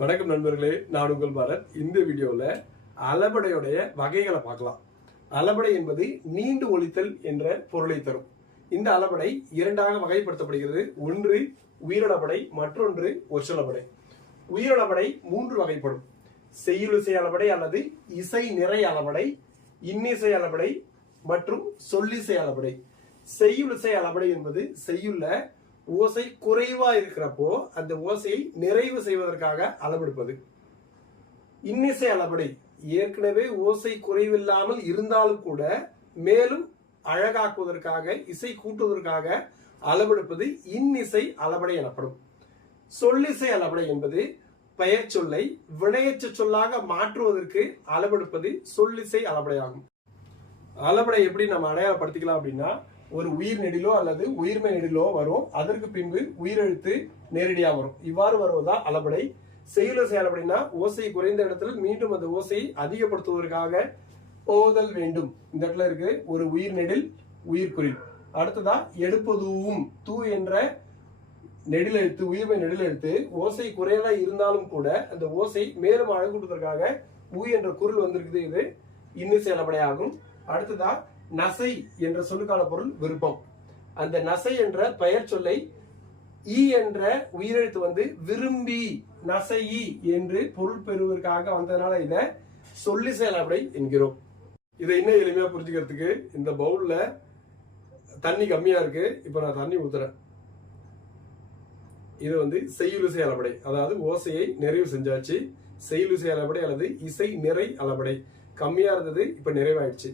வணக்கம் நண்பர்களே நான் உங்கள் பாரத். இந்த வீடியோவில் அளபடையுடைய வகைகளை பார்க்கலாம். அளபடை என்பது நீண்டு ஒழித்தல் என்ற பொருளை தரும். இந்த அளபடை இரண்டாக வகைப்படுத்தப்படுகிறது. ஒன்று உயிரளபடை மற்றொன்று ஒற்றளபடை. உயிரளபடை மூன்று வகைப்படும். செய்யுளிசை அளபடை அல்லது இசை நிறை அளபடை இன்னிசை அளபடை மற்றும் சொல்லிசை அளபடை. செய்யுளிசை அளபடை என்பது செய்யுள்ள ஓசை குறைவா இருக்கிறப்போ அந்த ஓசையை நிறைவு செய்வதற்காக அளவெடுப்பது. இன்னிசை அளபடை. ஏற்கனவே ஓசை குறைவில்லாமல் இருந்தாலும் கூட மேலும் அழகாக்குவதற்காக இசை கூட்டுவதற்காக அளவெடுப்பது இன்னிசை அளபடை எனப்படும். சொல்லிசை அளபடை என்பது பெயர் சொல்லை வினையச்ச சொல்லாக மாற்றுவதற்கு அளவெடுப்பது சொல்லிசை அளபடையாகும். அளபடை எப்படி நம்ம அடையாளப்படுத்திக்கலாம் அப்படின்னா ஒரு உயிர் நெடிலோ அல்லது உயிர்மை நெடிலோ வரும். அதற்கு பின்பு உயிரெழுத்து நேரடியாக வரும். இவ்வாறு வருவதா அளபடை. செயல் அப்படின்னா ஓசை குறைந்த இடத்துல மீண்டும் அந்த ஓசையை அதிகப்படுத்துவதற்காக ஓதல் வேண்டும். இந்த இடத்துல இருக்கு ஒரு உயிர் நெடில் உயிர் குறில். அடுத்ததா எடுப்பதுவும் தூ என்ற நெடில் எழுத்து உயிர்மை நெடில் எழுத்து ஓசை குறையதா இருந்தாலும் கூட அந்த ஓசை மேலும் அழகூட்டுவதற்காக ஊ என்ற குரல் வந்திருக்குது இது. இன்னும் அளபடை அடுத்ததா நசை என்ற சொல்லுக்கான பொருள் விருப்பம். அந்த நசை என்ற பெயர் சொல்லை ஈ என்ற உயிரெழுத்து வந்து விரும்பி நசை என்று பொருள் பெறுவதற்காக வந்ததுனால இதை சொல்லி செயலப்படை என்கிறோம். இதை இன்னும் எளிமையா புரிஞ்சுக்கிறதுக்கு இந்த பவுல்ல தண்ணி கம்மியா இருக்கு. இப்ப நான் தண்ணி ஊத்துறேன். இது வந்து செய்யுலிசை அளபடை அதாவது ஓசையை நிறைவு செஞ்சாச்சு. செய்யுளிசை அளபடை அல்லது இசை நிறை அளபடை. கம்மியா இருந்தது இப்ப நிறைவாயிடுச்சு.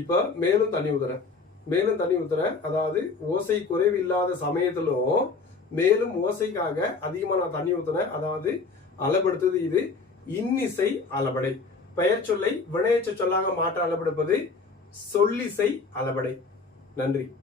இப்ப மேலும் தண்ணி ஊத்துறேன் மேலும் தண்ணி ஊத்துறேன் அதாவது ஓசை குறைவு இல்லாத சமயத்திலும் மேலும் ஓசைக்காக அதிகமா நான் தண்ணி ஊத்துறேன். அதாவது அளபடுத்தது இது இன்னிசை அளபடை. பெயர் சொல்லை வினையச்ச சொல்லாக மாற்ற அளபெடுப்பது சொல்லிசை அளபடை. நன்றி.